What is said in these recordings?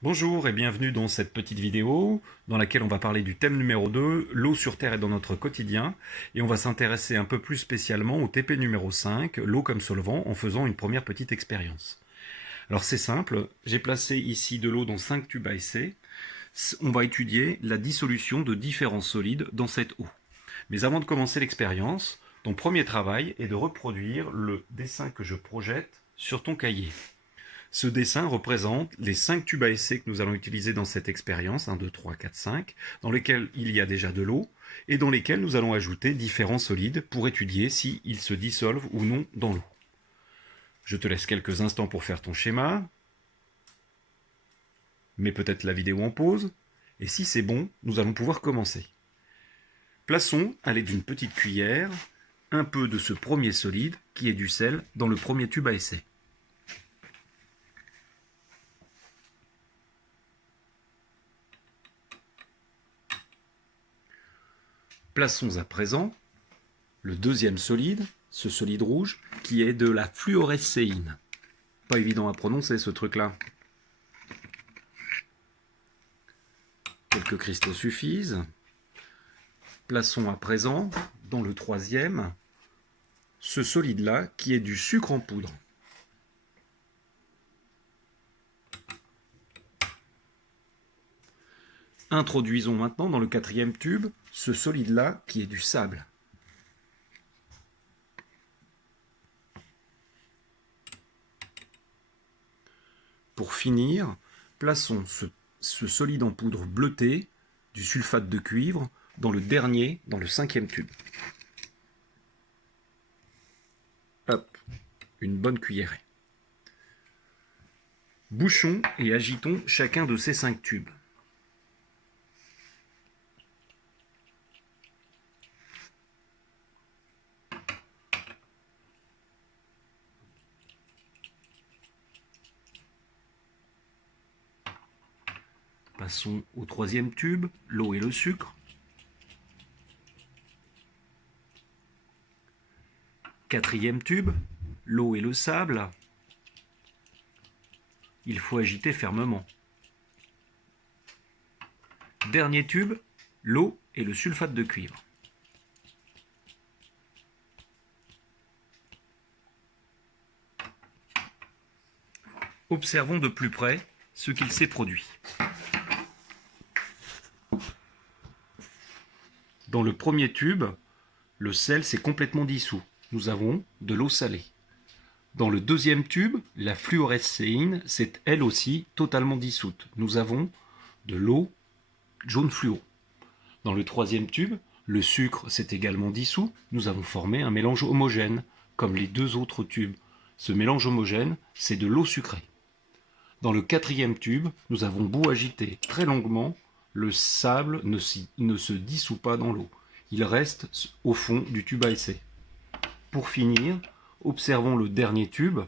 Bonjour et bienvenue dans cette petite vidéo dans laquelle on va parler du thème numéro 2, l'eau sur Terre et dans notre quotidien, et on va s'intéresser un peu plus spécialement au TP numéro 5, l'eau comme solvant, en faisant une première petite expérience. Alors c'est simple, j'ai placé ici de l'eau dans 5 tubes à essai. On va étudier la dissolution de différents solides dans cette eau. Mais avant de commencer l'expérience, ton premier travail est de reproduire le dessin que je projette sur ton cahier. Ce dessin représente les 5 tubes à essai que nous allons utiliser dans cette expérience, 1, 2, 3, 4, 5, dans lesquels il y a déjà de l'eau, et dans lesquels nous allons ajouter différents solides pour étudier s'ils se dissolvent ou non dans l'eau. Je te laisse quelques instants pour faire ton schéma, mets peut-être la vidéo en pause, et si c'est bon, nous allons pouvoir commencer. Plaçons, à l'aide d'une petite cuillère, un peu de ce premier solide, qui est du sel, dans le premier tube à essai. Plaçons à présent le deuxième solide, ce solide rouge, qui est de la fluorescéine. Pas évident à prononcer ce truc-là. Quelques cristaux suffisent. Plaçons à présent, dans le troisième, ce solide-là, qui est du sucre en poudre. Introduisons maintenant dans le quatrième tube, ce solide-là, qui est du sable. Pour finir, plaçons ce solide en poudre bleutée, du sulfate de cuivre, dans le cinquième tube. Hop, une bonne cuillerée. Bouchons et agitons chacun de ces 5 tubes. Passons au troisième tube, l'eau et le sucre. Quatrième tube, l'eau et le sable. Il faut agiter fermement. Dernier tube, l'eau et le sulfate de cuivre. Observons de plus près ce qu'il s'est produit. Dans le premier tube, le sel s'est complètement dissous. Nous avons de l'eau salée. Dans le deuxième tube, la fluorescéine s'est elle aussi totalement dissoute. Nous avons de l'eau jaune fluo. Dans le troisième tube, le sucre s'est également dissous. Nous avons formé un mélange homogène, comme les deux autres tubes. Ce mélange homogène, c'est de l'eau sucrée. Dans le quatrième tube, nous avons beau agiter très longuement, le sable ne se dissout pas dans l'eau. Il reste au fond du tube à essai. Pour finir, observons le dernier tube,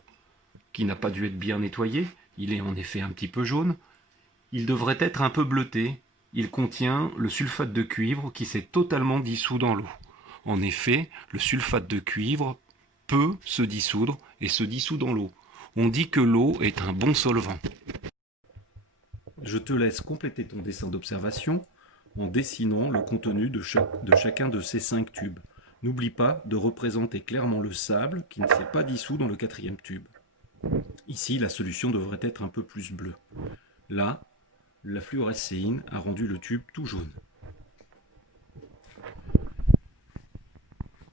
qui n'a pas dû être bien nettoyé. Il est en effet un petit peu jaune. Il devrait être un peu bleuté. Il contient le sulfate de cuivre qui s'est totalement dissous dans l'eau. En effet, le sulfate de cuivre peut se dissoudre et se dissout dans l'eau. On dit que l'eau est un bon solvant. Je te laisse compléter ton dessin d'observation en dessinant le contenu de chacun de ces 5 tubes. N'oublie pas de représenter clairement le sable qui ne s'est pas dissous dans le quatrième tube. Ici, la solution devrait être un peu plus bleue. Là, la fluorescéine a rendu le tube tout jaune.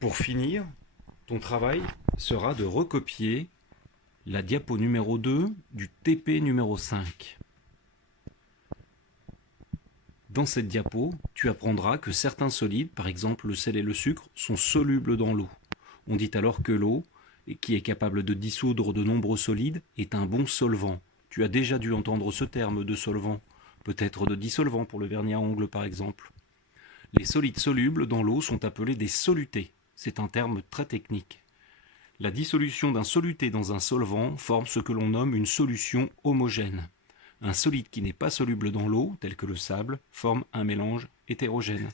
Pour finir, ton travail sera de recopier la diapo numéro 2 du TP numéro 5. Dans cette diapo, tu apprendras que certains solides, par exemple le sel et le sucre, sont solubles dans l'eau. On dit alors que l'eau, qui est capable de dissoudre de nombreux solides, est un bon solvant. Tu as déjà dû entendre ce terme de solvant, peut-être de dissolvant pour le vernis à ongles par exemple. Les solides solubles dans l'eau sont appelés des solutés. C'est un terme très technique. La dissolution d'un soluté dans un solvant forme ce que l'on nomme une solution homogène. Un solide qui n'est pas soluble dans l'eau, tel que le sable, forme un mélange hétérogène.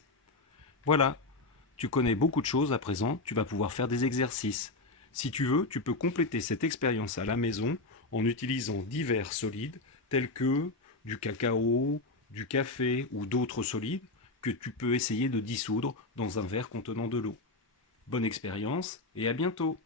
Voilà, tu connais beaucoup de choses à présent, tu vas pouvoir faire des exercices. Si tu veux, tu peux compléter cette expérience à la maison en utilisant divers solides tels que du cacao, du café ou d'autres solides que tu peux essayer de dissoudre dans un verre contenant de l'eau. Bonne expérience et à bientôt!